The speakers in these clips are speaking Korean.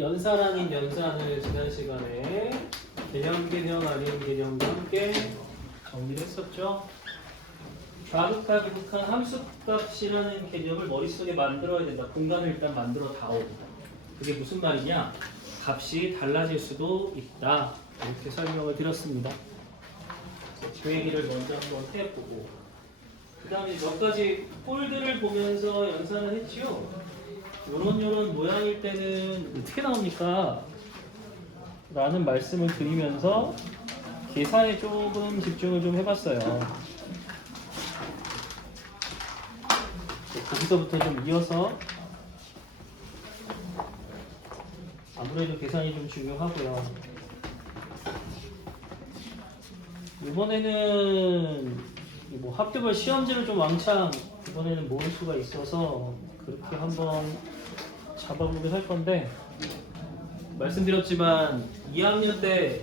연산 아닌 연산을 지난 시간에 개념 아닌 개념과 함께 정리를 했었죠. 좌극한, 극한, 함수값이라는 개념을 머릿속에 만들어야 된다. 공간을 일단 만들어 다오. 그게 무슨 말이냐? 값이 달라질 수도 있다. 이렇게 설명을 드렸습니다. 그 얘기를 먼저 한번 해보고 그 다음에 몇 가지 폴드를 보면서 연산을 했지요. 요런 모양일 때는 어떻게 나옵니까? 라는 말씀을 드리면서 계산에 조금 집중을 좀 해봤어요. 거기서부터 좀 이어서 아무래도 계산이 좀 중요하고요. 이번에는 뭐 학교별 시험지를 좀 왕창 이번에는 모을 수가 있어서 그렇게 한번 잡아보긴 할 건데, 말씀드렸지만 2학년 때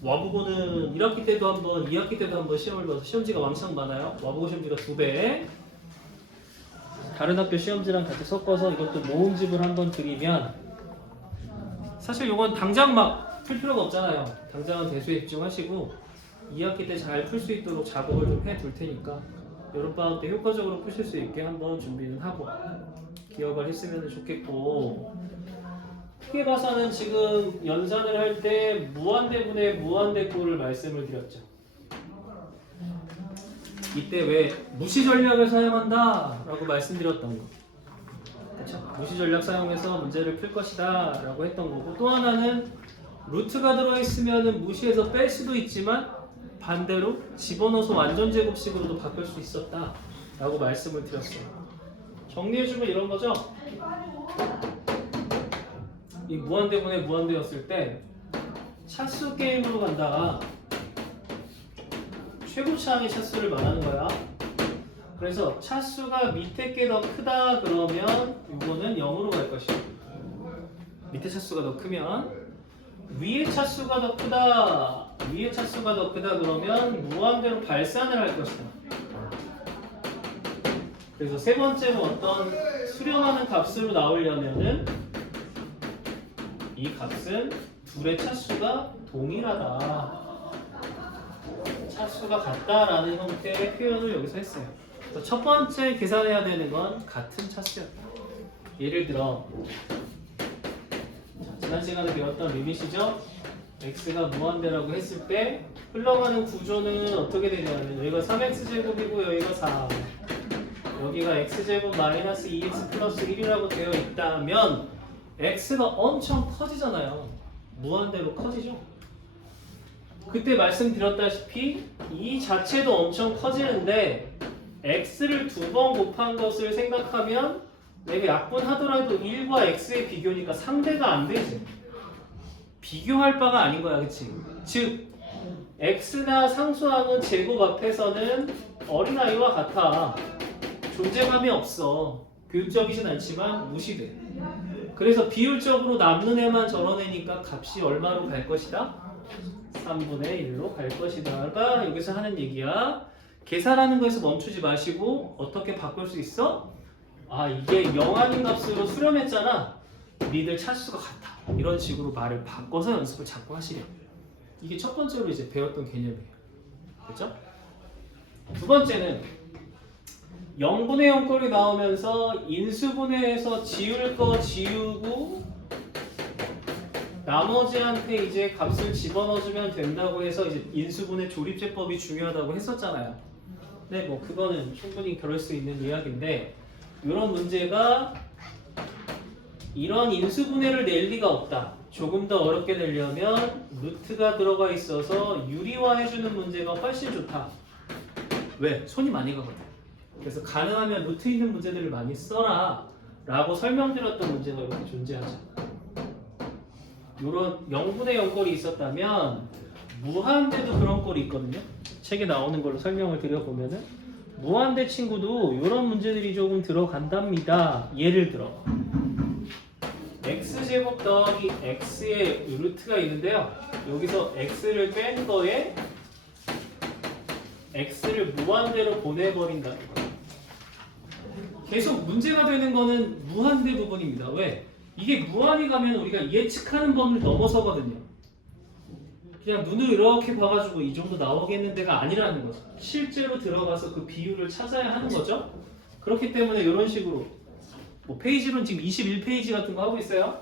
와보고는 1학기 때도 한번 2학기 때도 한번 시험을 봐서 시험지가 왕창 많아요. 와보고 시험지가 2배. 다른 학교 시험지랑 같이 섞어서 이것도 모음집을 한번 드리면, 사실 이건 당장 막 풀 필요가 없잖아요. 당장은 대수에 집중하시고 2학기 때 잘 풀 수 있도록 작업을 좀 해둘 테니까 여름방학 때 효과적으로 푸실 수 있게 한번 준비는 하고 기억을 했으면 좋겠고, 크게 봐서는 지금 연산을 할 때 무한대분의 무한대꼴을 말씀을 드렸죠. 이때 왜 무시 전략을 사용한다 라고 말씀드렸던 거, 그렇죠? 무시 전략 사용해서 문제를 풀 것이다 라고 했던 거고, 또 하나는 루트가 들어있으면 무시해서 뺄 수도 있지만 반대로 집어넣어서 완전 제곱식으로도 바꿀 수 있었다 라고 말씀을 드렸어요. 정리해주면 이런 거죠. 이 무한대분의 무한대였을 때 차수 게임으로 간다가 최고차항의 차수를 말하는 거야. 그래서 차수가 밑에 게 더 크다 그러면 이거는 0으로 갈 것이고, 밑에 차수가 더 크면 위의 차수가 더 크다, 위의 차수가 더 크다 그러면 무한대로 발산을 할 것이다. 그래서 세 번째는 어떤 수렴하는 값으로 나오려면은 이 값은 둘의 차수가 동일하다, 차수가 같다라는 형태의 표현을 여기서 했어요. 그래서 첫 번째 계산해야 되는 건 같은 차수였다. 예를 들어 지난 시간에 배웠던 리밋이죠. x가 무한대라고 했을 때 흘러가는 구조는 어떻게 되냐면, 여기가 3x제곱이고 여기가 4, 여기가 x제곱 마이너스 2x 플러스 1이라고 되어 있다면 x가 엄청 커지잖아요. 무한대로 커지죠. 그때 말씀드렸다시피 이 자체도 엄청 커지는데 x를 2번 곱한 것을 생각하면 내가 약분하더라도 1과 x의 비교니까 상대가 안 되지. 비교할 바가 아닌 거야, 그치? 즉 x나 상수항은 제곱 앞에서는 어린아이와 같아. 존재감이 없어. 교육적이진 않지만 무시돼. 그래서 비율적으로 남는 애만 저런 애니까 값이 얼마로 갈 것이다? 3분의 1로 갈 것이다가 여기서 하는 얘기야. 계산하는 거에서 멈추지 마시고 어떻게 바꿀 수 있어? 아, 이게 0 아닌 값으로 수렴했잖아. 니들 차수가 같아. 이런 식으로 말을 바꿔서 연습을 자꾸 하시려. 이게 첫 번째로 이제 배웠던 개념이에요. 그렇죠? 두 번째는 0분의 0꼴이 나오면서 인수분해해서 지울 거 지우고 나머지한테 이제 값을 집어넣어주면 된다고 해서 이제 인수분해 조립제법이 중요하다고 했었잖아요. 네, 뭐 그거는 충분히 그럴 수 있는 이야기인데, 이런 문제가 이런 인수분해를 낼 리가 없다. 조금 더 어렵게 내려면 루트가 들어가 있어서 유리화해주는 문제가 훨씬 좋다. 왜? 손이 많이 가거든. 그래서 가능하면 루트 있는 문제들을 많이 써라 라고 설명드렸던 문제가 이렇게 존재하죠. 이런 0분의 0꼴이 있었다면 무한대도 그런 꼴이 있거든요. 책에 나오는 걸로 설명을 드려보면은 무한대 친구도 이런 문제들이 조금 들어간답니다. 예를 들어 x제곱 더하기 x의 루트가 있는데요. 여기서 x를 뺀 거에 x를 무한대로 보내버린다. 계속 문제가 되는 거는 무한대 부분입니다. 왜? 이게 무한히 가면 우리가 예측하는 범위를 넘어서거든요. 그냥 눈으로 이렇게 봐가지고 이 정도 나오겠는 데가 아니라는 거죠. 실제로 들어가서 그 비율을 찾아야 하는 거죠. 그렇기 때문에 이런 식으로 뭐 페이지로는 지금 21페이지 같은 거 하고 있어요.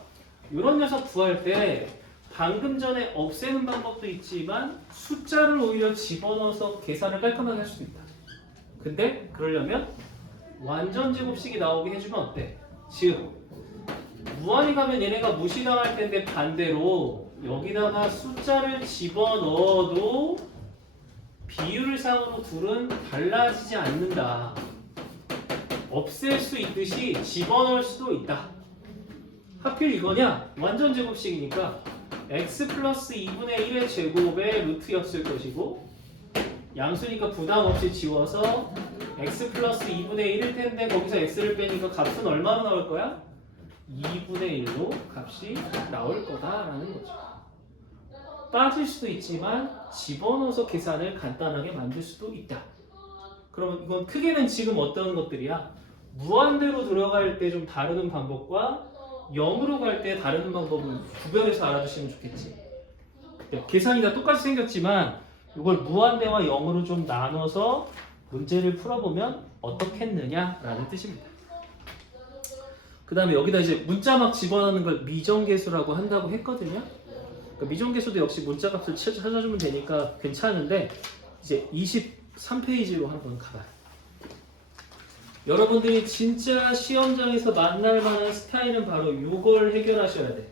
이런 녀석 구할 때 방금 전에 없애는 방법도 있지만 숫자를 오히려 집어넣어서 계산을 깔끔하게 할 수도 있다. 근데 그러려면 완전 제곱식이 나오게 해주면 어때? 즉 무한히 가면 얘네가 무시당할 텐데 반대로 여기다가 숫자를 집어넣어도 비율상으로 둘은 달라지지 않는다. 없앨 수 있듯이 집어넣을 수도 있다. 하필 이거냐? 완전 제곱식이니까 x 플러스 2분의 1의 제곱의 루트였을 것이고 양수니까 부담 없이 지워서 x 플러스 2분의 1일 텐데 거기서 x를 빼니까 값은 얼마로 나올 거야? 2분의 1로 값이 나올 거다라는 거죠. 빠질 수도 있지만 집어넣어서 계산을 간단하게 만들 수도 있다. 그러면 이건 크게는 지금 어떤 것들이야? 무한대로 들어갈 때 좀 다루는 방법과 0으로 갈 때 다루는 방법을 구별해서 알아두시면 좋겠지. 계산이 다 똑같이 생겼지만 이걸 무한대와 0으로 좀 나눠서 문제를 풀어보면 어떻겠느냐라는 뜻입니다. 그 다음에 여기다 이제 문자 막 집어넣는 걸 미정계수라고 한다고 했거든요. 그러니까 미정계수도 역시 문자값을 찾아주면 되니까 괜찮은데 이제 23페이지로 한번 가봐요. 여러분들이 진짜 시험장에서 만날 만한 스타일은 바로 이걸 해결하셔야 돼.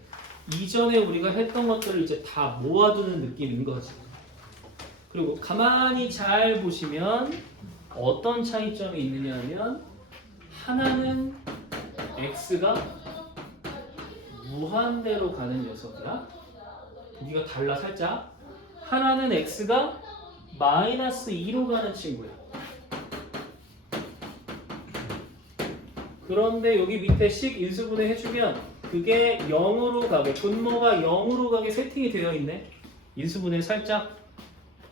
이전에 우리가 했던 것들을 이제 다 모아두는 느낌인 거지. 그리고 가만히 잘 보시면 어떤 차이점이 있느냐 하면 하나는 x가 무한대로 가는 녀석이야. 여기가 달라 살짝. 하나는 x가 마이너스 2로 가는 친구야. 그런데 여기 밑에 식 인수분해 해주면 그게 0으로 가게, 분모가 0으로 가게 세팅이 되어 있네. 인수분해 살짝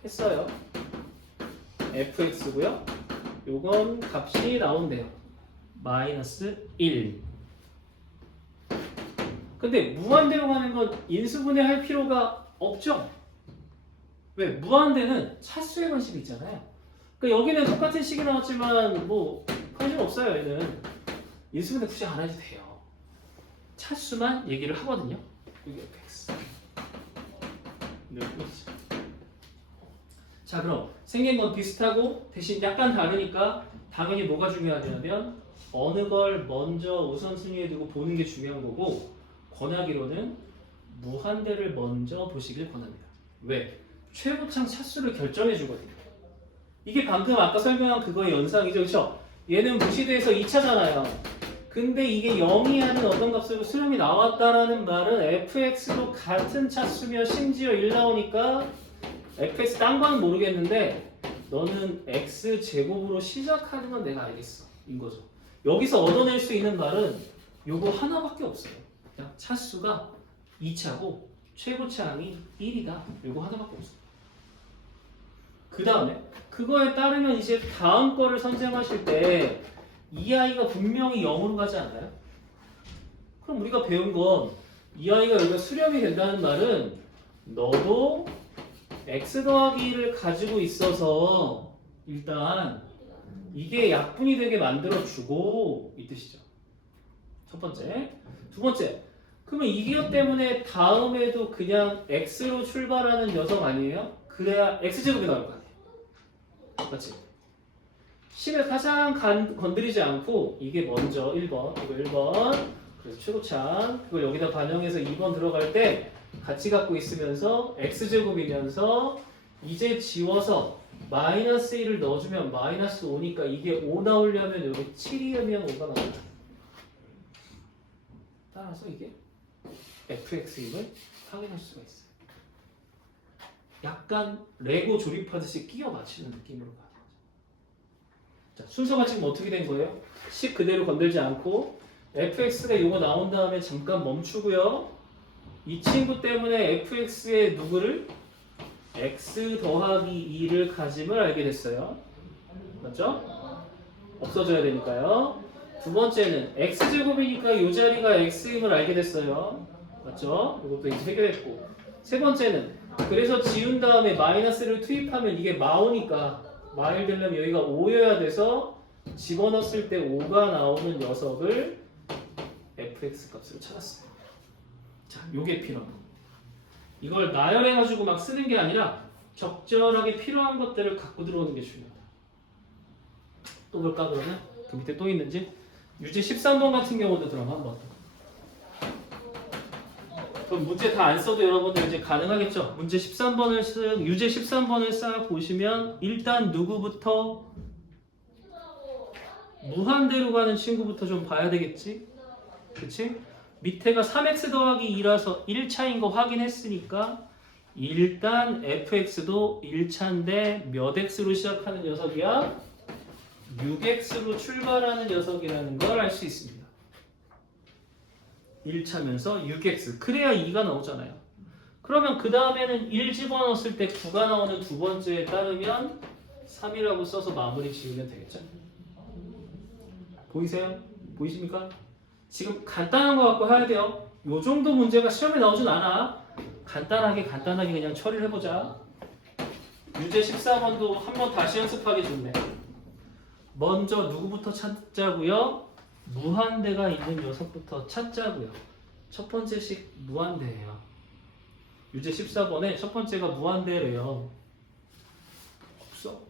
했어요. fx고요. 요건 값이 나온대요. 마이너스 1. 근데 무한대로 가는 건 인수분해 할 필요가 없죠? 왜? 무한대는 차수의 관식이 있잖아요. 그러니까 여기는 똑같은 식이 나왔지만 뭐 관심 없어요. 얘는 인수분해 굳이 안 해도 돼요. 차수만 얘기를 하거든요. 여기 fx. 네, 그렇죠. 자, 그럼 생긴 건 비슷하고 대신 약간 다르니까 당연히 뭐가 중요하냐면 어느 걸 먼저 우선순위에 두고 보는 게 중요한 거고, 권하기로는 무한대를 먼저 보시길 권합니다. 왜? 최고창 차수를 결정해 주거든요. 이게 방금 아까 설명한 그거의 연상이죠. 그렇죠? 얘는 무시대에서 2차잖아요. 근데 이게 0이 아닌 어떤 값으로 수렴이 나왔다라는 말은 fx도 같은 차수며 심지어 1 나오니까 fx 딴 거는 모르겠는데 너는 x제곱으로 시작하는 건 내가 알겠어. 인 거죠. 여기서 얻어낼 수 있는 말은 요거 하나밖에 없어요. 그냥 차수가 2차고 최고차항이 1이다. 요거 하나밖에 없어요. 그 다음에 그거에 따르면 이제 다음 거를 선택하실 때 이 아이가 분명히 0으로 가지 않나요? 그럼 우리가 배운 건 이 아이가 여기가 수렴이 된다는 말은 너도 x 더하기 1을 가지고 있어서 일단 이게 약분이 되게 만들어주고 이 뜻이죠. 첫 번째. 두 번째. 그러면 이기업 때문에 다음에도 그냥 x로 출발하는 녀석 아니에요? 그래야 x제곱이 나올 거 아니에요. 맞지? 식을 가장 건드리지 않고 이게 먼저 1번, 이거 1번, 그래서 최고창 그걸 여기다 반영해서 2번 들어갈 때 같이 갖고 있으면서 x제곱이면서 이제 지워서 마이너스 1을 넣어주면 마이너스 5니까 이게 5 나오려면 여기 7이면 5가 나옵니다. 따라서 이게 fx임을 확인할 수가 있어요. 약간 레고 조립하듯이 끼워 맞추는 느낌으로 가요. 자, 순서가 지금 어떻게 된 거예요? 식 그대로 건들지 않고 fx가 이거 나온 다음에 잠깐 멈추고요. 이 친구 때문에 fx의 누구를? x 더하기 2를 가짐을 알게 됐어요. 맞죠? 없어져야 되니까요. 두 번째는 x제곱이니까 이 자리가 x임을 알게 됐어요. 맞죠? 이것도 이제 해결했고. 세 번째는 그래서 지운 다음에 마이너스를 투입하면 이게 마오니까 마일 되려면 여기가 5여야 돼서 집어넣었을 때 5가 나오는 녀석을 fx 값으로 찾았어요. 자, 요게 필요한 거. 이걸 나열해가지고 막 쓰는 게 아니라 적절하게 필요한 것들을 갖고 들어오는 게 중요하다. 또 볼까 그러면? 그 밑에 또 있는지? 유제 13번 같은 경우도 그럼 한번. 그럼 문제 다 안 써도 여러분들 이제 가능하겠죠? 문제 13번을 유제 13번을 싹 보시면 일단 누구부터 무한대로 가는 친구부터 좀 봐야 되겠지? 그치? 밑에가 3x 더하기 2라서 1차인 거 확인했으니까 일단 fx도 1차인데 몇 x로 시작하는 녀석이야? 6x로 출발하는 녀석이라는 걸 알 수 있습니다. 1차면서 6x 그래야 2가 나오잖아요. 그러면 그 다음에는 1 집어넣었을 때 9가 나오는 두 번째에 따르면 3이라고 써서 마무리 지으면 되겠죠. 보이세요? 보이십니까? 지금 간단한 거 갖고 해야 돼요. 요 정도 문제가 시험에 나오진 않아. 간단하게 그냥 처리를 해보자. 유제 14번도 한번 다시 연습하기 좋네. 먼저 누구부터 찾자고요? 무한대가 있는 녀석부터 찾자고요. 첫 번째식 무한대예요. 유제 14번에 첫 번째가 무한대래요. 없어.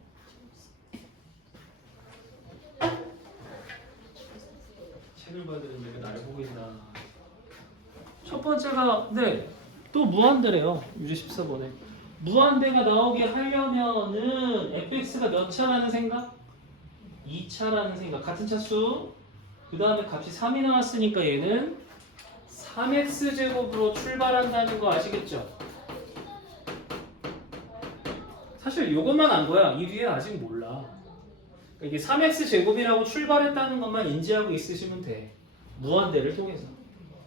책을 봐야 되는데 왜 날 보고 있나. 첫 번째가 또 무한대래요. 유제 14번에. 무한대가 나오게 하려면은 fx가 몇 차라는 생각? 2차라는 생각. 같은 차수. 그 다음에 값이 3이 나왔으니까 얘는 3x제곱으로 출발한다는 거 아시겠죠? 사실 이것만 안 거야. 이 뒤에 아직 몰라. 그러니까 이게 3x제곱이라고 출발했다는 것만 인지하고 있으시면 돼. 무한대를 통해서.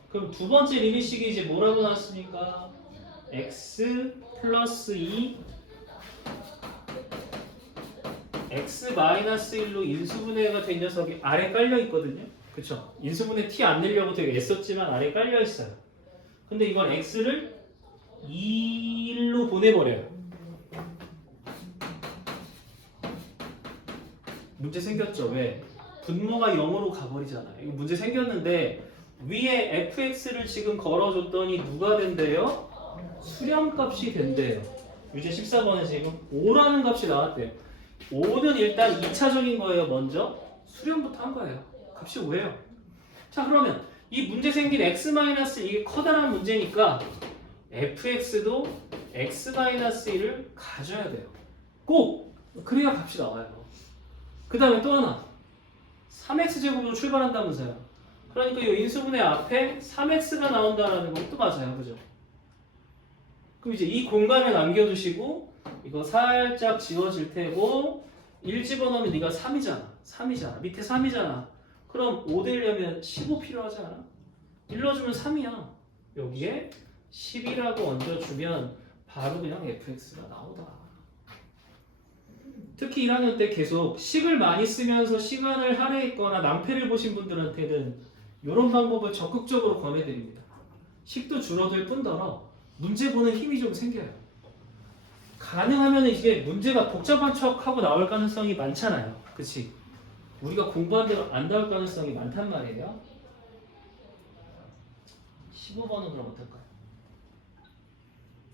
그럼 두 번째 리미식이 이제 뭐라고 나왔습니까? x 플러스 2 x-1로 인수분해가 된 녀석이 아래 깔려 있거든요. 그쵸? 인수분해 t 안 내려고 되게 애썼지만 아래 깔려 있어요. 근데 이건 x를 2로 보내버려요. 문제 생겼죠? 왜? 분모가 0으로 가버리잖아요. 이거 문제 생겼는데 위에 fx를 지금 걸어줬더니 누가 된대요? 수렴값이 된대요. 유제 14번에 지금 5라는 값이 나왔대요. 5는 일단 2차적인 거예요. 먼저 수렴부터 한 거예요. 값이 5예요. 자, 그러면 이 문제 생긴 x- 이게 커다란 문제니까 fx도 x-1을 가져야 돼요. 꼭! 그래야 값이 나와요. 그 다음에 또 하나 3x제곱으로 출발한다면서요. 그러니까 이 인수분해 앞에 3x가 나온다는 것도 맞아요. 그죠? 그럼 이제 이 공간에 남겨두시고 이거 살짝 지워질 테고 1 집어넣으면 네가 3이잖아. 밑에 3이잖아. 그럼 5 되려면 15 필요하지 않아? 1 넣어주면 3이야. 여기에 10이라고 얹어주면 바로 그냥 fx가 나오다. 특히 1학년 때 계속 식을 많이 쓰면서 시간을 할애했거나 낭패를 보신 분들한테는 이런 방법을 적극적으로 권해드립니다. 식도 줄어들 뿐더러 문제 보는 힘이 좀 생겨요. 가능하면 이게 문제가 복잡한 척하고 나올 가능성이 많잖아요. 그치? 우리가 공부한 대로 안 나올 가능성이 많단 말이에요. 15번은 그럼 어떨까요?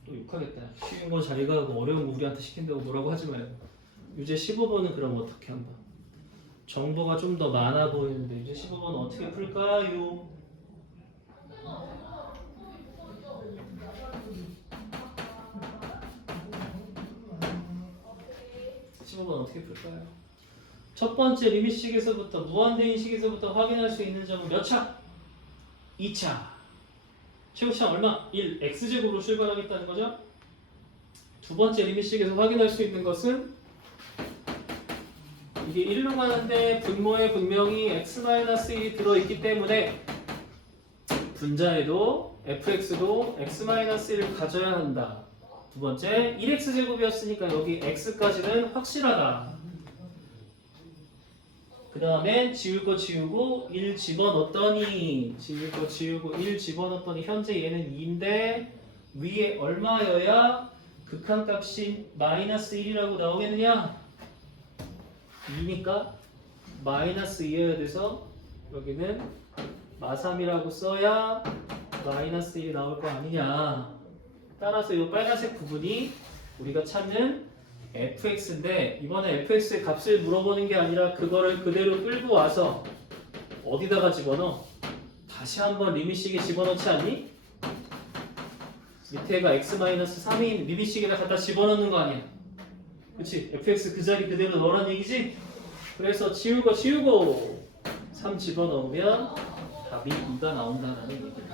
또 욕하겠다. 쉬운 거 자기가 하고 어려운 거 우리한테 시킨다고 뭐라고 하지 마요. 유제 15번은 그럼 어떻게 한다? 정보가 좀 더 많아 보이는데 유제 15번은 어떻게 풀까요? 어떻게 풀까요? 첫 번째 리밋식에서부터 무한대인 식에서부터 확인할 수 있는 점은 몇 차? 2차. 최고차 얼마? 1. x제곱으로 출발하겠다는 거죠? 두 번째 리밋식에서 확인할 수 있는 것은 이게 1로 가는데 분모에 분명히 x-1이 들어있기 때문에 분자에도 fx도 x-1을 가져야 한다. 두 번째, 1x제곱이었으니까 여기 x까지는 확실하다. 그 다음에 지울 거 지우고 1 집어넣었더니 지울 거 지우고 1 집어넣었더니 현재 얘는 2인데 위에 얼마여야 극한값이 마이너스 1이라고 나오겠느냐? 2니까 마이너스 2여야 돼서 여기는 마3이라고 써야 마이너스 1이 나올 거 아니냐. 따라서 이 빨간색 부분이 우리가 찾는 fx인데 이번에 fx의 값을 물어보는 게 아니라 그거를 그대로 끌고 와서 어디다가 집어넣어? 다시 한번 리미식에 집어넣지 않니? 밑에가 x-3인 리미식에다 갖다 집어넣는 거 아니야? 그치? fx 그 자리 그대로 넣으란 얘기지? 그래서 지우고 3 집어넣으면 답이 2가 나온다는 얘기야.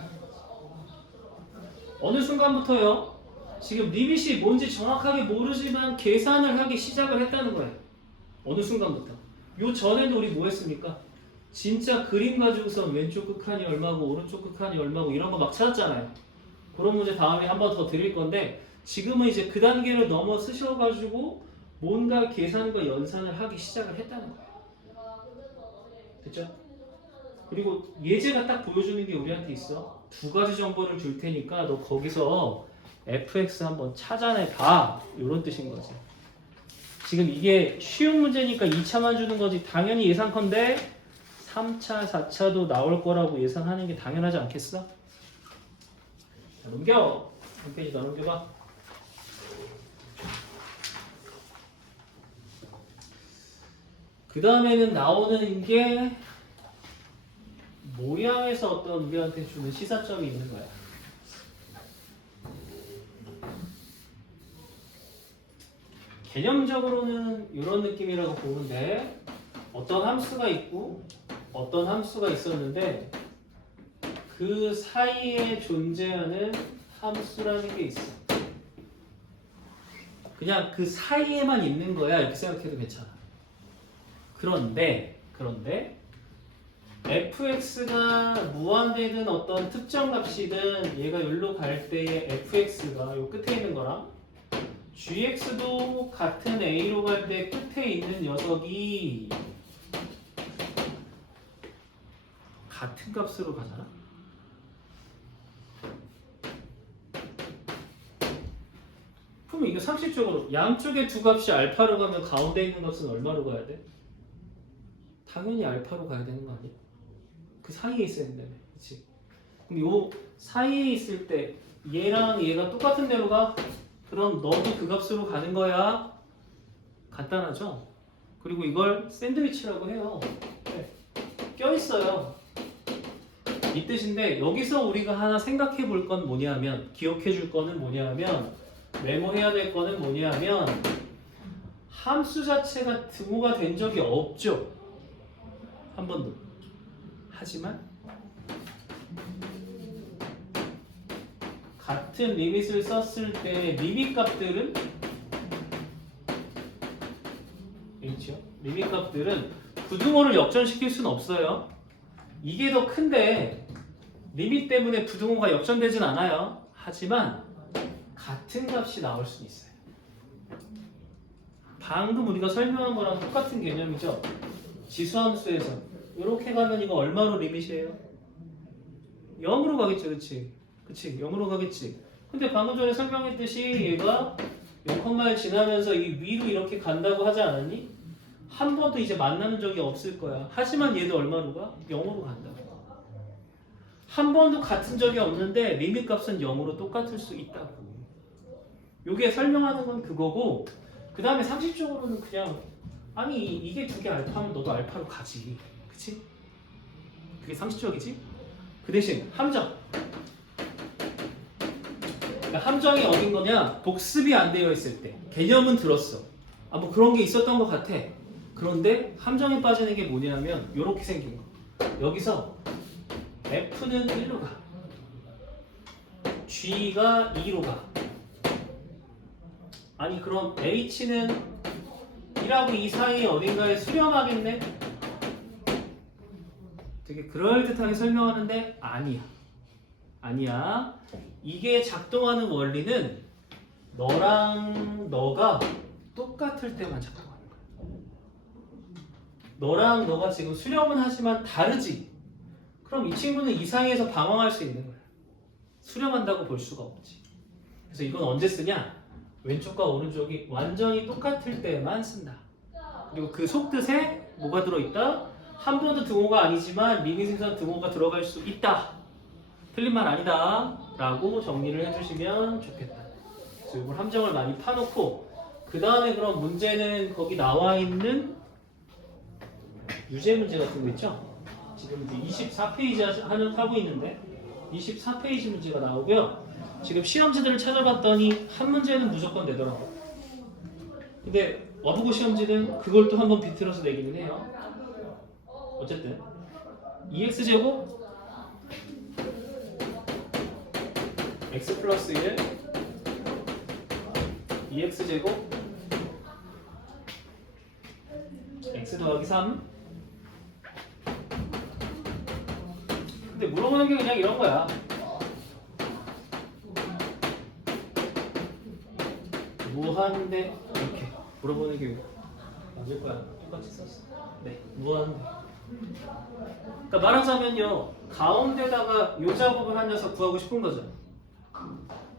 어느 순간부터요? 지금 리밋이 뭔지 정확하게 모르지만 계산을 하기 시작을 했다는 거예요. 어느 순간부터. 요 전에도 우리 뭐 했습니까? 진짜 그림 가지고선 왼쪽 극한이 얼마고 오른쪽 극한이 얼마고 이런 거 막 찾았잖아요. 그런 문제 다음에 한 번 더 드릴 건데 지금은 이제 그 단계를 넘어 쓰셔가지고 뭔가 계산과 연산을 하기 시작을 했다는 거예요. 됐죠? 그리고 예제가 딱 보여주는 게 우리한테 있어. 2가지 정보를 줄 테니까 너 거기서 fx 한번 찾아내봐. 이런 뜻인 거지. 지금 이게 쉬운 문제니까 2차만 주는 거지. 당연히 예상컨대 3차, 4차도 나올 거라고 예상하는 게 당연하지 않겠어? 자, 넘겨. 한 페이지 더 넘겨봐. 그 다음에는 나오는 게 모양에서 어떤 우리한테 주는 시사점이 있는 거야. 개념적으로는 이런 느낌이라고 보는데 어떤 함수가 있고 어떤 함수가 있었는데 그 사이에 존재하는 함수라는 게 있어. 그냥 그 사이에만 있는 거야 이렇게 생각해도 괜찮아. 그런데 fx가 무한대든 어떤 특정 값이든 얘가 여기로 갈 때의 fx가 요 끝에 있는 거랑 gx도 같은 a로 갈 때 끝에 있는 녀석이 같은 값으로 가잖아? 그럼 이거 상식적으로 양쪽의 두 값이 알파로 가면 가운데 있는 값은 얼마로 가야 돼? 당연히 알파로 가야 되는 거 아니야? 그 사이에 있어야 된다며, 그치? 그럼 요 사이에 있을 때 얘랑 얘가 똑같은 데로 가? 그럼 너도 그 값으로 가는 거야. 간단하죠? 그리고 이걸 샌드위치라고 해요. 네. 껴있어요. 이 뜻인데 여기서 우리가 하나 생각해 볼 건 뭐냐면 기억해 줄 거는 뭐냐면 메모해야 될 거는 뭐냐면 함수 자체가 등호가 된 적이 없죠. 한 번도. 하지만 같은 리밋을 썼을 때 리밋 값들은 있죠. 리밋 값들은 부등호를 역전시킬 수는 없어요. 이게 더 큰데 리밋 때문에 부등호가 역전되진 않아요. 하지만 같은 값이 나올 수 있어요. 방금 우리가 설명한 거랑 똑같은 개념이죠. 지수함수에서 이렇게 가면 이거 얼마로 리밋이에요? 0으로 가겠죠, 그치? 그치? 0으로 가겠지. 근데 방금 전에 설명했듯이 얘가 0,1 지나면서 이 위로 이렇게 간다고 하지 않았니? 한 번도 이제 만나는 적이 없을 거야. 하지만 얘도 얼마로 가? 0으로 간다고. 한 번도 같은 적이 없는데 리밋 값은 0으로 똑같을 수 있다고. 요게 설명하는 건 그거고 그 다음에 상식적으로는 그냥 아니 이게 두 개 알파면 너도 알파로 가지. 그치? 그게 상식적이지? 그 대신 함정. 그러니까 함정이 어딘 거냐? 복습이 안 되어 있을 때. 개념은 들었어. 아 뭐 그런 게 있었던 것 같아. 그런데 함정에 빠지는 게 뭐냐면 요렇게 생긴 거. 여기서 F는 1로 가. G가 2로 가. 아니 그럼 H는 1하고 2 사이 어딘가에 수렴하겠네? 되게 그럴듯하게 설명하는데 아니야. 아니야. 이게 작동하는 원리는 너랑 너가 똑같을 때만 작동하는 거야. 너랑 너가 지금 수렴은 하지만 다르지. 그럼 이 친구는 이 사이에서 방황할 수 있는 거야. 수렴한다고 볼 수가 없지. 그래서 이건 언제 쓰냐? 왼쪽과 오른쪽이 완전히 똑같을 때만 쓴다. 그리고 그 속뜻에 뭐가 들어있다? 한 번도 등호가 아니지만 미미생선 등호가 들어갈 수 있다. 틀린 말 아니다. 라고 정리를 해주시면 좋겠다. 그래서 이걸 함정을 많이 파놓고 그 다음에 그럼 문제는 거기 나와 있는 유제 문제 같은 거 있죠? 지금 이제 24페이지 하고 있는데 24페이지 문제가 나오고요. 지금 시험지들을 찾아봤더니 한 문제는 무조건 내더라고. 근데 와보고 시험지는 그걸 또 한번 비틀어서 내기는 해요. 어쨌든 2x제곱 x 플러스 1 2x제곱 x 더하기 3. 근데 물어보는 게 그냥 이런 거야. 무한대 이렇게 물어보는 게 맞을 거야. 똑같이 썼어. 네, 무한대. 그러니까 말하자면요, 가운데다가 요 작업을 한 녀석 구하고 싶은 거죠.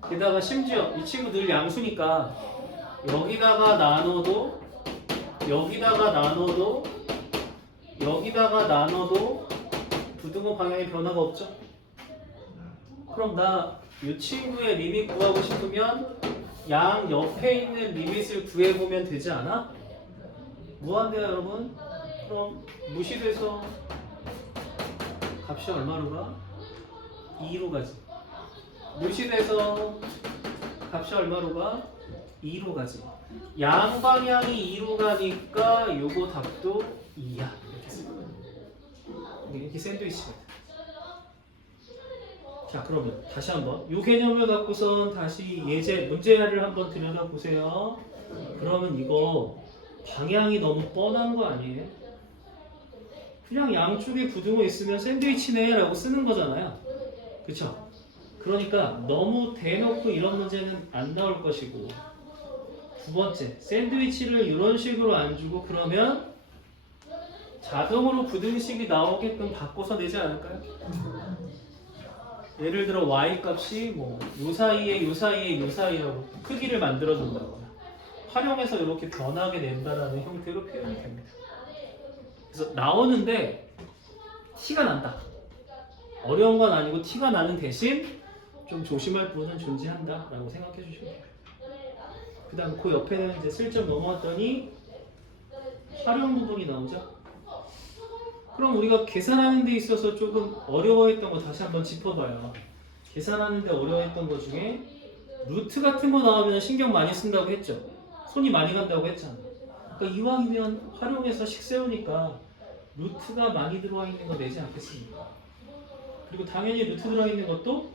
게다가 심지어 이 친구 늘 양수니까 여기다가 나눠도 여기다가 나눠도 여기다가 나눠도 부등호 방향의 변화가 없죠. 그럼 나 이 친구의 리밋 구하고 싶으면 양 옆에 있는 리밋을 구해보면 되지 않아? 무한대야 여러분? 그럼 무시돼서 값이 얼마로 가? 2로 가지. 무시돼서 값이 얼마로 가? 2로 가지. 양방향이 2로 가니까 요거 답도 2야. 이렇게 쓰는 거야. 이렇게 샌드위치거든. 자, 그러면 다시 한번 이 개념을 갖고선 다시 예제 문제를 한번 들여다보세요. 그러면 이거 방향이 너무 뻔한 거 아니에요? 그냥 양쪽에 부등호 있으면 샌드위치네 라고 쓰는 거잖아요. 그쵸? 그러니까 너무 대놓고 이런 문제는 안 나올 것이고, 두 번째, 샌드위치를 이런 식으로 안 주고 그러면 자동으로 부등식이 나오게끔 바꿔서 내지 않을까요? 예를 들어 y 값이 뭐 요 사이에 요 사이에 요 사이라고 크기를 만들어 준다거나 활용해서 이렇게 변하게 낸다라는 형태로 표현이 됩니다. 그래서 나오는데 티가 난다. 어려운 건 아니고 티가 나는 대신 좀 조심할 부분은 존재한다라고 생각해 주시면 돼요. 그 다음 그 옆에는 이제 슬쩍 넘어왔더니 활용 부분이 나오죠. 그럼 우리가 계산하는 데 있어서 조금 어려워했던 거 다시 한번 짚어봐요. 계산하는 데 어려워했던 거 중에 루트 같은 거 나오면 신경 많이 쓴다고 했죠. 손이 많이 간다고 했잖아. 그러니까 이왕이면 활용해서 식 세우니까 루트가 많이 들어와 있는 거 내지 않겠습니까? 그리고 당연히 루트 들어와 있는 것도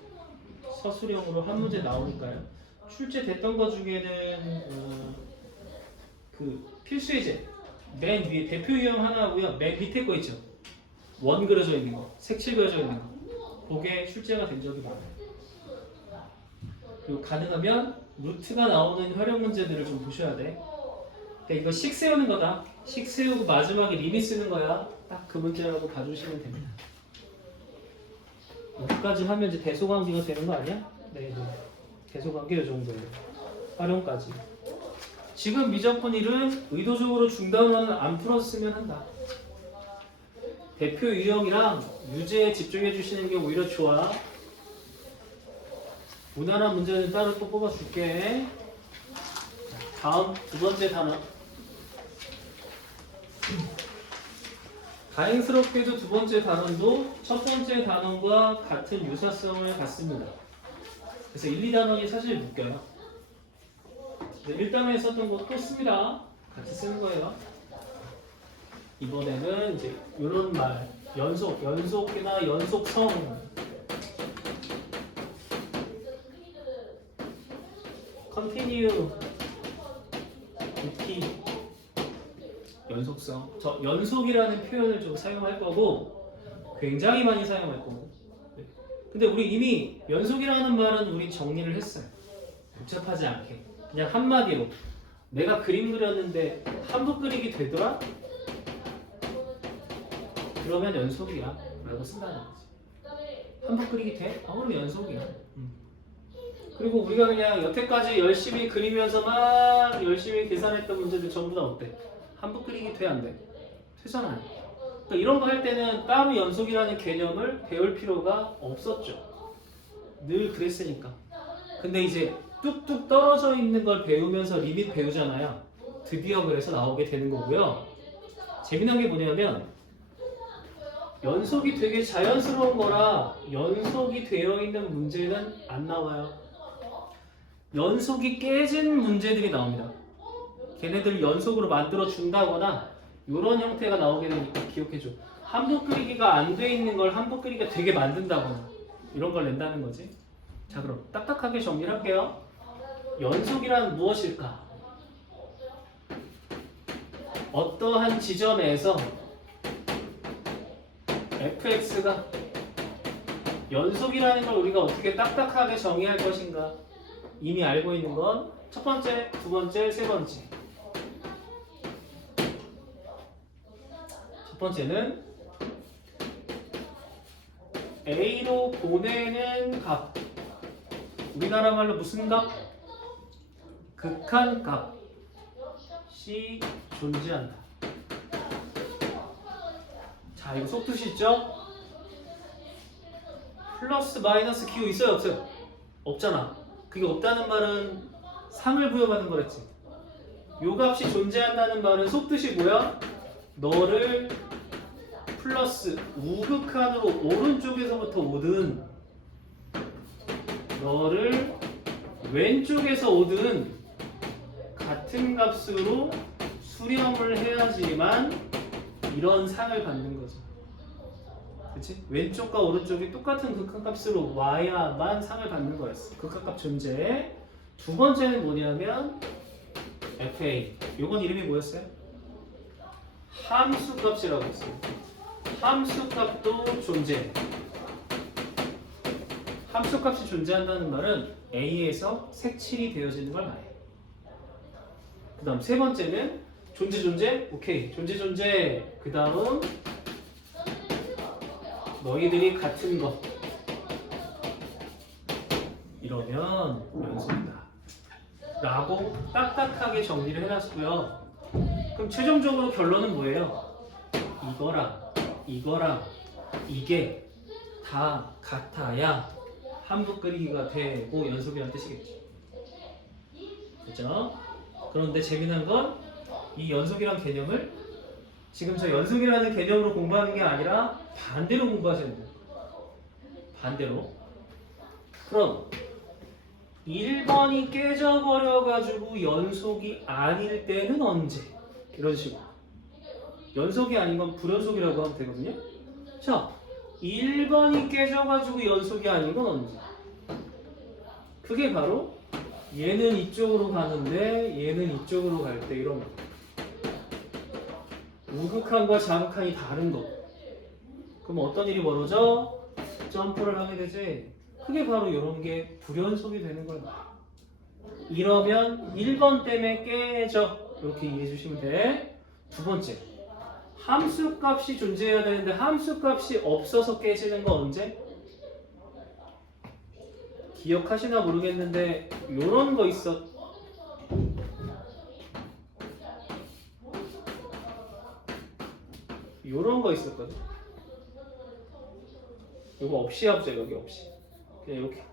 서술형으로 한 문제 나오니까요. 출제됐던 거 중에는 그 필수 예제 맨 위에 대표 유형 하나고요. 맨 밑에 거 있죠. 원 그려져 있는 거, 색칠 그려져 있는 거, 그게 출제가 된 적이 많아요. 그리고 가능하면 루트가 나오는 활용 문제들을 좀 보셔야 돼. 그러니까 이거 식 세우는 거다. 식 세우고 마지막에 리밋 쓰는 거야. 딱 그 문제라고 봐주시면 됩니다. 여기까지 하면 이제 대소관계가 되는 거 아니야? 네. 대소관계 이 정도예요. 활용까지. 지금 미적분 1은 의도적으로 중단원을 안 풀었으면 한다. 대표 유형이랑 유제에 집중해 주시는 게 오히려 좋아. 무난한 문제는 따로 또 뽑아줄게. 다음 두 번째 단어. 다행스럽게도 두 번째 단원도 첫 번째 단원과 같은 유사성을 갖습니다. 그래서 1, 2단원이 사실 묶여요. 1단원에 썼던 거 또 씁니다. 같이 쓰는 거예요. 이번에는 이제 이런 말, 연속이나 연속성. continue, repeat, 연속성. 저 연속이라는 표현을 좀 사용할 거고 굉장히 많이 사용할 거고. 근데 우리 이미 연속이라는 말은 우리 정리를 했어요. 복잡하지 않게. 그냥 한마디로 내가 그림 그렸는데 한복 그리기 되더라? 그러면 연속이야 라고 쓴다는 거지. 한번 그리기 돼? 그럼 연속이야. 그리고 우리가 그냥 여태까지 열심히 그리면서 막 열심히 계산했던 문제들 전부 다 어때? 한번 그리기 돼? 안 돼? 되잖아요. 그러니까 이런 거 할 때는 따로 연속이라는 개념을 배울 필요가 없었죠. 늘 그랬으니까. 근데 이제 뚝뚝 떨어져 있는 걸 배우면서 리밋 배우잖아요. 드디어 그래서 나오게 되는 거고요. 재미난 게 뭐냐면 연속이 되게 자연스러운 거라 연속이 되어 있는 문제는 안 나와요. 연속이 깨진 문제들이 나옵니다. 걔네들 연속으로 만들어 준다거나 이런 형태가 나오게 되니까 기억해줘. 한복 그리기가 안 돼 있는 걸 한복 그리기가 되게 만든다거나 이런 걸 낸다는 거지. 자, 그럼 딱딱하게 정리를 할게요. 연속이란 무엇일까? 어떠한 지점에서 fx가 연속이라는 걸 우리가 어떻게 딱딱하게 정의할 것인가? 이미 알고 있는 건 첫 번째, 두 번째, 세 번째. 첫 번째는 A로 보내는 값. 우리나라 말로 무슨 값? 극한값이 존재한다. 자, 이거 속뜻이 있죠? 플러스 마이너스 q 있어요, 없어요? 없잖아. 그게 없다는 말은 상을 부여받는 거랬지. 요 값이 존재한다는 말은 속뜻이 뭐야? 너를 플러스 우극한으로 오른쪽에서부터 오든 너를 왼쪽에서 오든 같은 값으로 수렴을 해야지만 이런 상을 받는 거죠. 그치? 왼쪽과 오른쪽이 똑같은 극한값으로 와야만 상을 받는 거였어. 극한값 존재. 두 번째는 뭐냐면 FA. 요건 이름이 뭐였어요? 함수값이라고 했어요. 함수값도 존재. 함수값이 존재한다는 말은 A에서 색칠이 되어지는 걸 말해요. 그 다음 세 번째는 존재. 오케이. 존재. 그 다음 너희들이 같은 것. 이러면 연속이다. 라고 딱딱하게 정리를 해놨고요. 그럼 최종적으로 결론은 뭐예요? 이거랑 이게 다 같아야 한복 그리기가 되고 연속이라는 뜻이겠죠. 그죠? 그런데 재미난 건 이 연속이란 개념을 지금 저 연속이라는 개념으로 공부하는 게 아니라 반대로 공부하셔야 돼요. 반대로. 그럼 1번이 깨져버려가지고 연속이 아닐 때는 언제? 이런 식으로. 연속이 아닌 건 불연속이라고 하면 되거든요. 자, 1번이 깨져가지고 연속이 아닌 건 언제? 그게 바로 얘는 이쪽으로 가는데 얘는 이쪽으로 갈 때 이런 거. 우극한과 자극한이 다른 거. 그럼 어떤 일이 벌어져? 점프를 하게 되지. 그게 바로 이런 게 불연속이 되는 거예요. 이러면 1번 때문에 깨져. 이렇게 이해해 주시면 돼. 두 번째, 함수값이 존재해야 되는데 함수값이 없어서 깨지는 건 언제? 기억하시나 모르겠는데 요런 거 있어. 요런 거 있었거든. 요거 없이 합쳐. 여기 없이. 그냥 이렇게.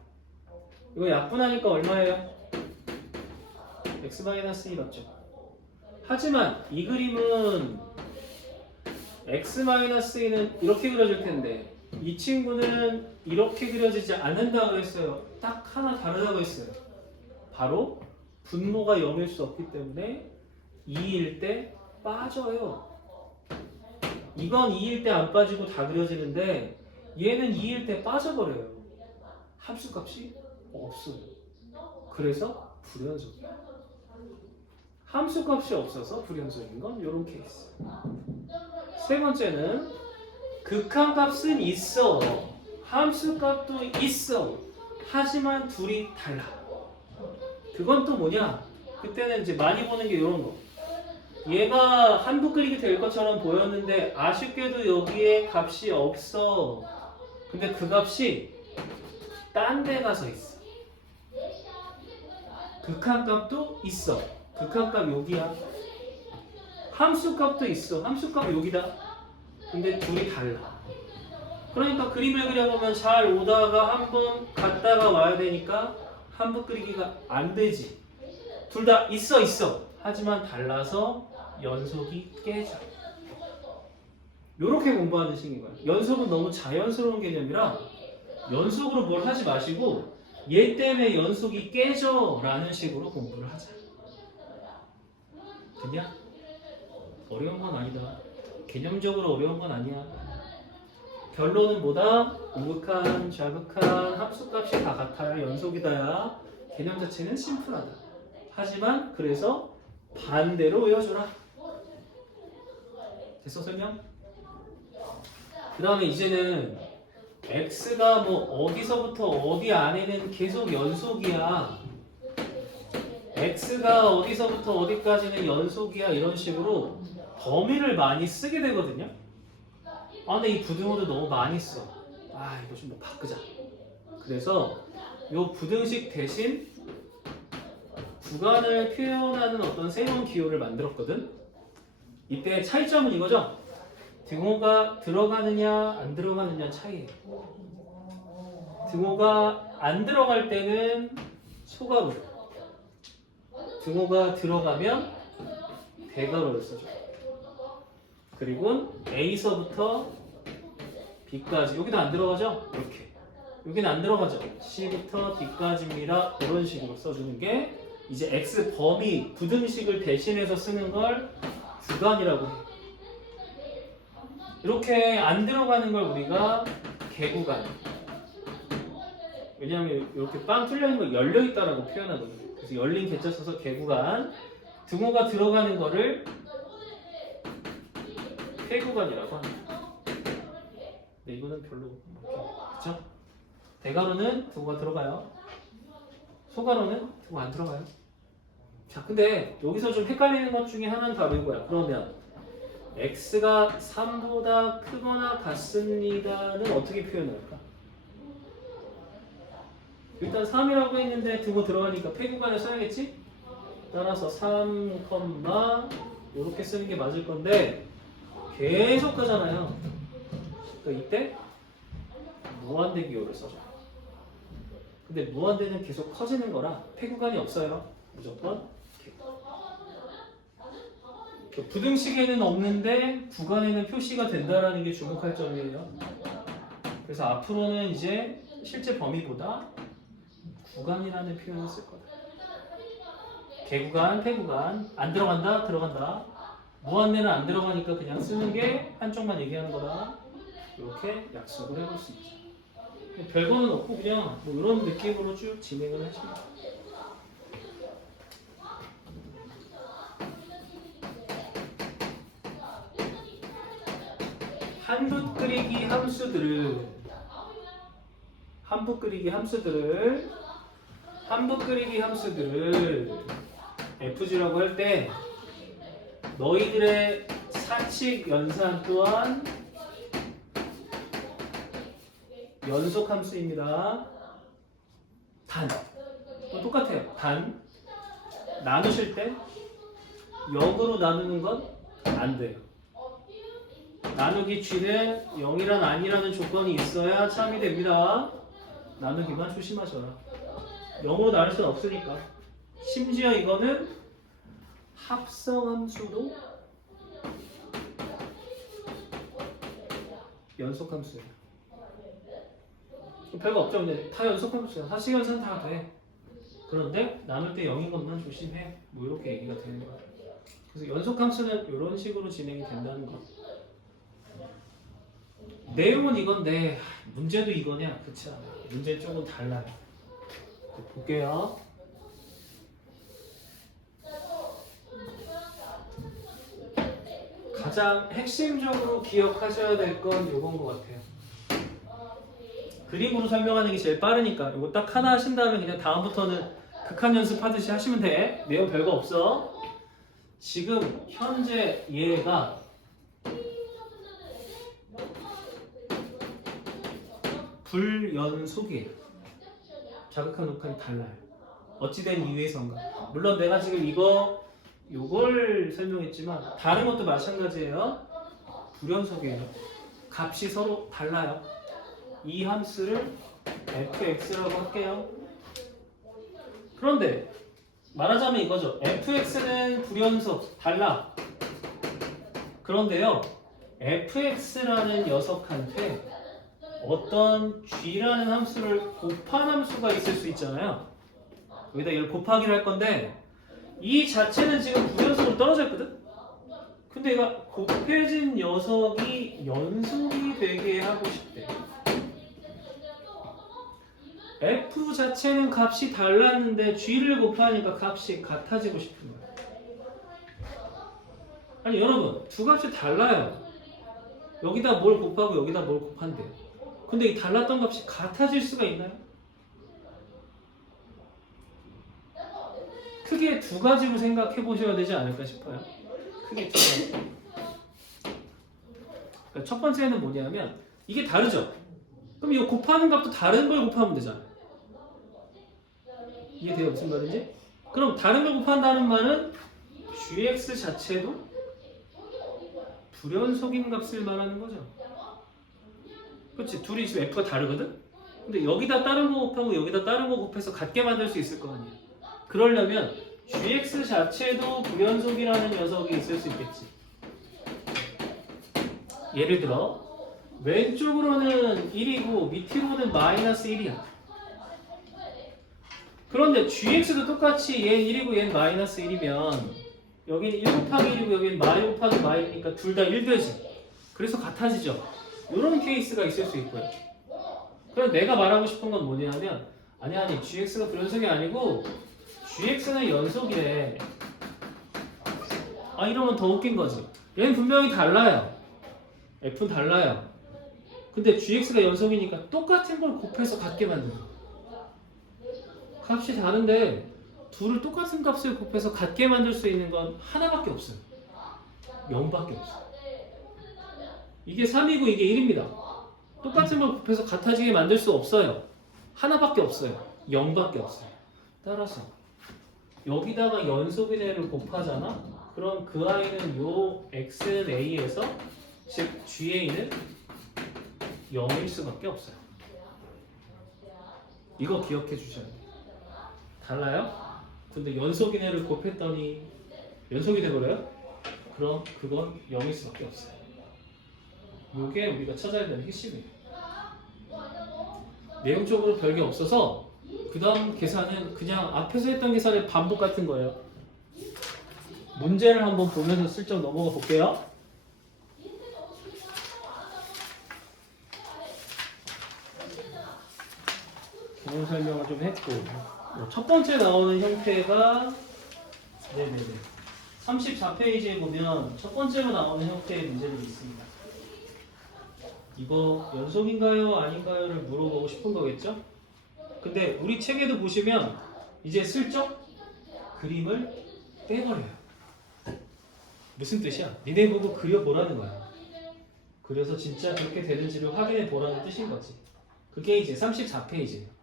이거 약분하니까 얼마예요? x-1 맞죠? 하지만 이 그림은 x-1은 이렇게 그려질 텐데 이 친구는 이렇게 그려지지 않는다고 했어요. 딱 하나 다르다고 했어요. 바로 분모가 0일 수 없기 때문에 2일 때 빠져요. 이건 2일 때 안 빠지고 다 그려지는데 얘는 2일 때 빠져버려요. 함수값이 없어요. 그래서 불연속이야. 함수값이 없어서 불연속인 건 이런 케이스. 세 번째는 극한값은 있어. 함수값도 있어. 하지만 둘이 달라. 그건 또 뭐냐? 그때는 이제 많이 보는 게 이런 거. 얘가 한부 그리기 될 것처럼 보였는데 아쉽게도 여기에 값이 없어. 근데 그 값이 딴 데 가서 있어. 극한값도 있어. 극한값 여기야. 함수값도 있어. 함수값 여기다. 근데 둘이 달라. 그러니까 그림을 그려보면 잘 오다가 한번 갔다가 와야 되니까 한부 그리기가 안 되지. 둘 다 있어. 하지만 달라서 연속이 깨져. 요렇게 공부하는 식인 거야. 연속은 너무 자연스러운 개념이라 연속으로 뭘 하지 마시고 얘 때문에 연속이 깨져 라는 식으로 공부를 하자. 됐냐? 어려운 건 아니다. 개념적으로 어려운 건 아니야. 결론은 뭐다? 우극한, 좌극한, 함수값이 다 같아야 연속이다야. 개념 자체는 심플하다. 하지만 그래서 반대로 외워줘라. 됐어 설명? 그 다음에 이제는 x가 뭐 어디서부터 어디 안에는 계속 연속이야. x가 어디서부터 어디까지는 연속이야. 이런 식으로 범위를 많이 쓰게 되거든요. 아 근데 이 부등호도 너무 많이 써. 아 이거 좀 뭐 바꾸자. 그래서 요 부등식 대신 구간을 표현하는 어떤 새로운 기호를 만들었거든. 이때 차이점은 이거죠. 등호가 들어가느냐 안 들어가느냐 차이예요. 등호가 안 들어갈 때는 소가로, 등호가 들어가면 대가로를 써줘. 그리고 A서부터 B까지 여기도 안 들어가죠? 이렇게. 여기는 안 들어가죠? C부터 D까지입니다. 이런 식으로 써주는 게 이제 X 범위 부등식을 대신해서 쓰는 걸 구간이라고 해요. 이렇게 안 들어가는 걸 우리가 개구간. 왜냐하면 이렇게 빵 뚫려있는 걸 열려있다라고 표현하거든요. 그래서 열린 개자 써서 개구간. 등호가 들어가는 거를 폐구간이라고 합니다. 근데 이거는 별로 그렇죠? 대가로는 등호가 들어가요. 소가로는 등호 안 들어가요. 자, 근데 여기서 좀 헷갈리는 것 중에 하나는 바로 이거야. 그러면 x가 3보다 크거나 같습니다는 어떻게 표현할까? 일단 3이라고 했는데 등호 들어가니까 폐구간을 써야겠지? 따라서 3, 이렇게 쓰는 게 맞을 건데 계속 하잖아요. 그러니까 이때 무한대 기호를 써줘. 근데 무한대는 계속 커지는 거라 폐구간이 없어요. 무조건 부등식에는 없는데 구간에는 표시가 된다라는 게 주목할 점이에요. 그래서 앞으로는 이제 실제 범위보다 구간이라는 표현을 쓸 거다. 개구간, 폐구간, 안 들어간다, 들어간다. 무한대는 안 들어가니까 그냥 쓰는 게 한쪽만 얘기하는 거다. 이렇게 약속을 해볼 수 있죠. 별거는 없고 그냥 뭐 이런 느낌으로 쭉 진행을 하시면 돼요. 한붓 그리기 함수들을 FG라고 할 때 너희들의 사칙 연산 또한 연속 함수입니다. 단 똑같아요. 단 나누실 때 역으로 나누는 건 안 돼요. 나누기 G는 0이란 아니라는 조건이 있어야 참이 됩니다. 나누기만 조심하셔라. 0으로 나눌 수는 없으니까. 심지어 이거는 합성함수도 연속함수예요. 별거 없죠. 근데 다 연속함수야. 사식연산 다 돼. 그런데 나눌 때 0인 것만 조심해. 뭐 이렇게 얘기가 되는 거야. 그래서 연속함수는 이런 식으로 진행이 된다는 거. 내용은 이건데 문제도 이거냐? 그렇지 않아요. 문제 조금 달라요. 볼게요. 가장 핵심적으로 기억하셔야 될 건 이건 것 같아요. 그림으로 설명하는 게 제일 빠르니까 이거 딱 하나 하신 다음에 그냥 다음부터는 극한 연습하듯이 하시면 돼. 내용 별거 없어. 지금 현재 얘가 불연속이에요. 자극한 녹한이 달라요. 어찌된 이유에선가. 물론 내가 지금 요걸 설명했지만 다른 것도 마찬가지예요. 불연속이에요. 값이 서로 달라요. 이 함수를 fx라고 할게요. 그런데 말하자면 이거죠. fx는 불연속 달라. 그런데요, fx라는 녀석한테 어떤 g라는 함수를 곱한 함수가 있을 수 있잖아요. 여기다 이걸 곱하기를 할 건데 이 자체는 지금 불연속으로 떨어져 있거든? 근데 얘가 곱해진 녀석이 연속이 되게 하고 싶대. f 자체는 값이 달랐는데 g를 곱하니까 값이 같아지고 싶은 거야. 아니 여러분, 두 값이 달라요. 여기다 뭘 곱하고 여기다 뭘 곱한대요. 근데 이 달랐던 값이 같아질 수가 있나요? 크게 두 가지로 생각해 보셔야 되지 않을까 싶어요. 크게 두 가지. 그러니까 첫 번째는 뭐냐면 이게 다르죠? 그럼 이거 곱하는 값도 다른 걸 곱하면 되잖아요. 이해돼요? 무슨 말인지? 그럼 다른 걸 곱한다는 말은 gx 자체도 불연속인 값을 말하는 거죠. 그렇지? 둘이 지금 f가 다르거든? 근데 여기다 다른 거 곱하고 여기다 다른 거 곱해서 같게 만들 수 있을 거 아니에요. 그러려면 gx 자체도 불연속이라는 녀석이 있을 수 있겠지. 예를 들어 왼쪽으로는 1이고 밑으로는 마이너스 1이야. 그런데 gx도 똑같이 얘는 1이고 얘는 마이너스 1이면 여기는 1 곱하기 1이고 여기는 마이 곱하기 마이니까 둘 다 1되지. 그래서 같아지죠. 이런 케이스가 있을 수 있고요. 그래서 내가 말하고 싶은 건 뭐냐면 아니 gx가 불연속이 아니고 gx는 연속이래. 아 이러면 더 웃긴 거지. 얘는 분명히 달라요. f는 달라요. 근데 gx가 연속이니까 똑같은 걸 곱해서 같게 만드는 거야. 값이 다른데 둘을 똑같은 값을 곱해서 같게 만들 수 있는 건 하나밖에 없어요. 0밖에 없어요. 이게 3이고 이게 1입니다. 똑같은 걸 곱해서 같아지게 만들 수 없어요. 하나밖에 없어요. 0밖에 없어요. 따라서 여기다가 연속인 애를 곱하잖아? 그럼 그 아이는 요 x는 a에서 즉 ga는 0일 수밖에 없어요. 이거 기억해 주셔야 돼요. 달라요? 근데 연속인 애를 곱했더니 연속이 돼버려요? 그럼 그건 0일 수밖에 없어요. 이게 우리가 찾아야 되는 핵심이에요. 내용적으로 별게 없어서 그 다음 계산은 그냥 앞에서 했던 계산의 반복 같은 거예요. 문제를 한번 보면서 슬쩍 넘어가 볼게요. 개념 설명을 좀 했고 첫 번째 나오는 형태가 34페이지에 보면 첫 번째로 나오는 형태의 문제들이 있습니다. 이거 연속인가요? 아닌가요?를 물어보고 싶은 거겠죠? 근데 우리 책에도 보시면 이제 슬쩍 그림을 빼버려요. 무슨 뜻이야? 니네 보고 그려보라는 거야. 그래서 진짜 그렇게 되는지를 확인해 보라는 뜻인 거지. 그게 이제 34페이지예요.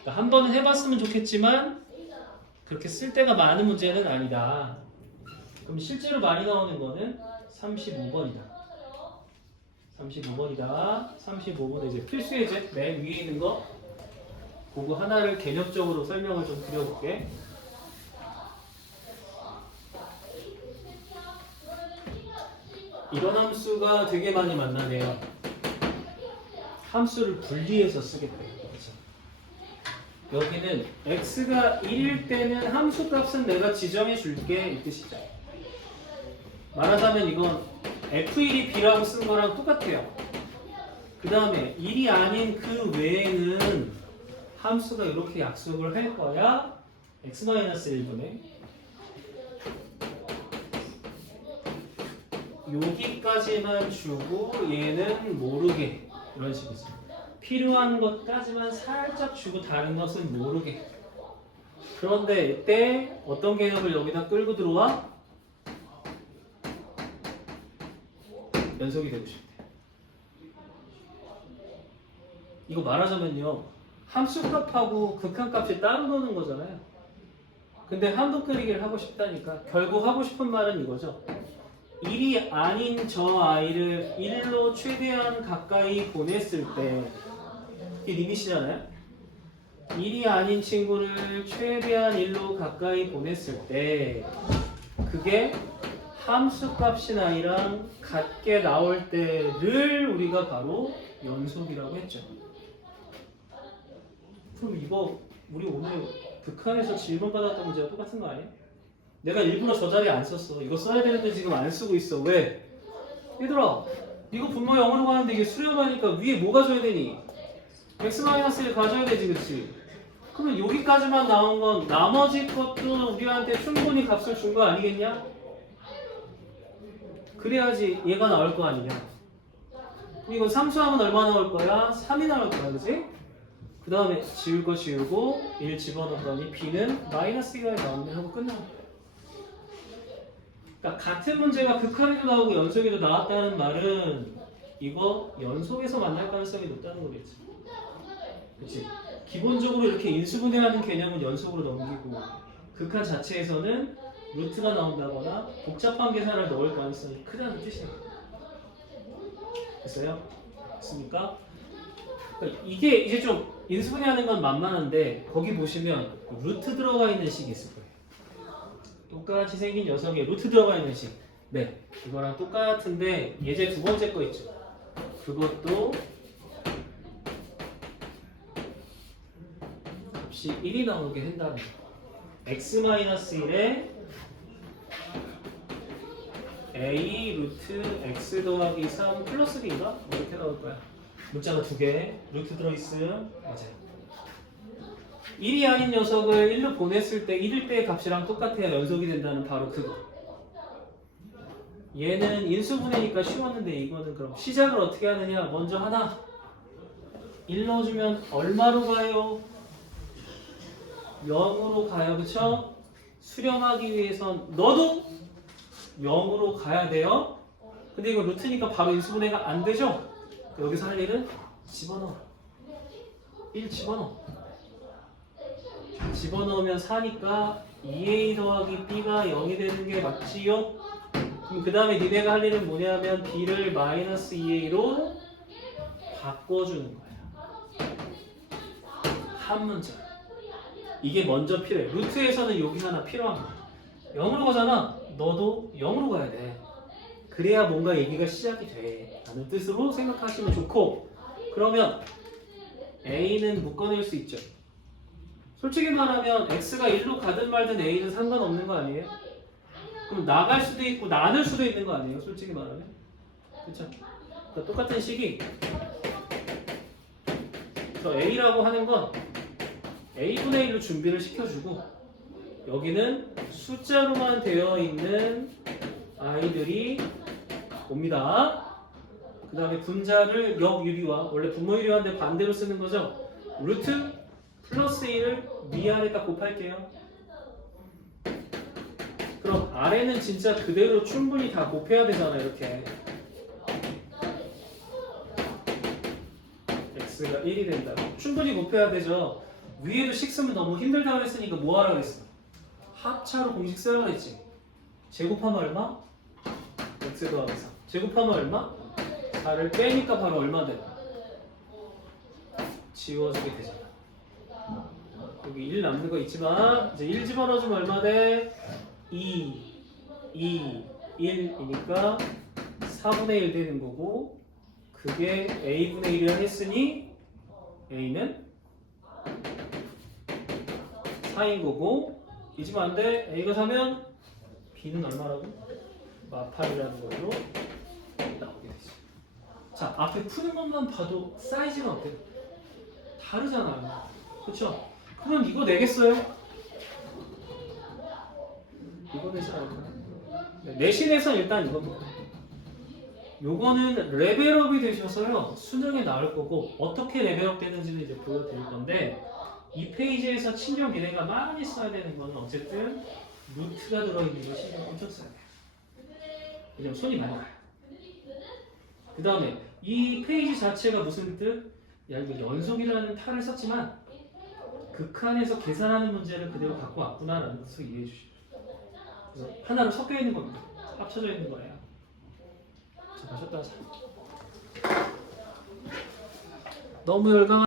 그러니까 한 번은 해봤으면 좋겠지만 그렇게 쓸 데가 많은 문제는 아니다. 그럼 실제로 많이 나오는 거는 35번이다. 35번이다. 35번에 이제 필수 예제 맨 위에 있는 거 그거 하나를 개념적으로 설명을 좀 드려볼게. 이런 함수가 되게 많이 만나네요. 함수를 분리해서 쓰겠대요. 여기는 x가 1일 때는 함수 값은 내가 지정해 줄게 이 뜻이죠. 말하자면 이건 f1이 b라고 쓴 거랑 똑같아요. 그 다음에 1이 아닌 그 외에는 함수가 이렇게 약속을 할 거야. x-1분의 여기까지만 주고 얘는 모르게 이런 식이죠. 필요한 것까지만 살짝 주고 다른 것은 모르게. 그런데 이때 어떤 개념을 여기다 끌고 들어와? 연속이 되고 싶대. 이거 말하자면요, 함수값하고 극한값이 따로 노는 거잖아요. 근데 한도 끓이기를 하고 싶다니까. 결국 하고 싶은 말은 이거죠. 1이 아닌 저 아이를 1로 최대한 가까이 보냈을 때, 이게 리밋이잖아요. 1이 아닌 친구를 최대한 1로 가까이 보냈을 때, 그게 함수값인 아이랑 같게 나올 때를 우리가 바로 연속이라고 했죠. 그럼 이거 우리 오늘 극한에서 질문 받았던 문제가 똑같은 거 아니야? 내가 일부러 저 자리에 안 썼어. 이거 써야 되는데 지금 안 쓰고 있어. 왜? 얘들아, 이거 분모 0으로 가는데 이게 수렴하니까 위에 뭐 가져야 되니? x-1 가져야 되지, 그치? 그러면 여기까지만 나온 건 나머지 것도 우리한테 충분히 값을 준 거 아니겠냐? 그래야지 얘가 나올 거 아니냐? 그럼 이거 상수하면 얼마 나올 거야? 3이 나올 거야, 그치? 그 다음에 지울 거 지우고 1 집어넣었더니 b는 -2가 나오네 하고 끝나. 그러니까 같은 문제가 극한에도 나오고 연속에도 나왔다는 말은 이거 연속에서 만날 가능성이 높다는 거겠지. 그치? 기본적으로 이렇게 인수분해하는 개념은 연속으로 넘기고 극한 자체에서는 루트가 나온다거나 복잡한 계산을 넣을 가능성이 크다는 뜻이에요. 됐어요? 됐습니까? 그러니까 이게 이제 좀 인수분해하는 건 만만한데 거기 보시면 루트 들어가 있는 식이 있을 거예요. 똑같이 생긴 녀석에 루트 들어가 있는 식. 네, 이거랑 똑같은데 예제 두 번째 거 있죠. 그것도 값이 1이 나오게 한다는 거. x-1에 a 루트 x 더하기 3 플러스 b인가? 뭐 이렇게 나올 거야. 문자가 두 개, 루트 들어있음. 맞아요. 1이 아닌 녀석을 1로 보냈을 때 1일 때의 값이랑 똑같아야 연속이 된다는 바로 그거. 얘는 인수분해니까 쉬웠는데 이거는 그럼 시작을 어떻게 하느냐. 먼저 하나 1 넣어주면 얼마로 가요? 0으로 가요. 그쵸? 수렴하기 위해선 너도 0으로 가야 돼요. 근데 이거 루트니까 바로 인수분해가 안 되죠? 여기서 할 일은 집어넣어. 1 집어넣어. 집어넣으면 4니까 2a 더하기 b가 0이 되는 게 맞지요? 그럼 그 다음에 니네가 할 일은 뭐냐면 b를 -2a로 바꿔주는 거야. 한 문제. 이게 먼저 필요해. 루트에서는 여기 하나 필요한 거야. 0으로 가잖아. 너도 0으로 가야 돼. 그래야 뭔가 얘기가 시작이 돼 라는 뜻으로 생각하시면 좋고, 그러면 a는 묶어낼 수 있죠. 솔직히 말하면 x가 1로 가든 말든 a는 상관없는 거 아니에요? 그럼 나갈 수도 있고 나눌 수도 있는 거 아니에요? 솔직히 말하면. 그쵸? 그러니까 똑같은 식이 저 a라고 하는 건 a분의 1로 준비를 시켜주고 여기는 숫자로만 되어 있는 아이들이 옵니다. 그 다음에 분자를 역유리화, 원래 분모유리화인데 반대로 쓰는 거죠. 루트 플러스 1을 위아래 딱 곱할게요. 그럼 아래는 진짜 그대로 충분히 다 곱해야 되잖아요. 이렇게 x가 1이 된다. 충분히 곱해야 되죠. 위에도 식 쓰면 너무 힘들다고 했으니까 뭐 하라고 했어? 합차로 공식 쓰라고 했지. 제곱하면 얼마? x 더하기 3. 제곱하면 얼마? 4를 빼니까 바로 얼마 돼? 지워주게 되잖아. 여기 1 남는 거 있지만 이제 1 집어넣어주면 얼마 돼? 2, 1이니까 4분의 1 되는 거고, 그게 a분의 1이라 했으니 a는 4인 거고, 잊으면 안 돼. a가 4면 b는 얼마라고? 마팔이라는 걸로 나오게 되지. 자, 앞에 푸는 것만 봐도 사이즈가 어때요? 다르잖아요. 그쵸? 그럼 이거 내겠어요? 이거 내지 않을까요? 내신에서 일단 이겁니다. 요거는 레벨업이 되셔서요 수능에 나올 거고, 어떻게 레벨업 되는지는 이제 보여드릴 건데, 이 페이지에서 친정 미래가 많이 써야 되는 거는 어쨌든 루트가 들어있는 거 신경 엄청 써야 돼요. 왜냐면 손이 많이 가요. 그 다음에 이 페이지 자체가 무슨 뜻? 야 이거 연속이라는 탈을 썼지만 극한에서 계산하는 문제를 그대로 갖고 왔구나라는 것을 이해해 주시죠. 그래서 하나로 섞여 있는 겁니다. 합쳐져 있는 거예요. 자, 마셨다 하자. 너무 열강.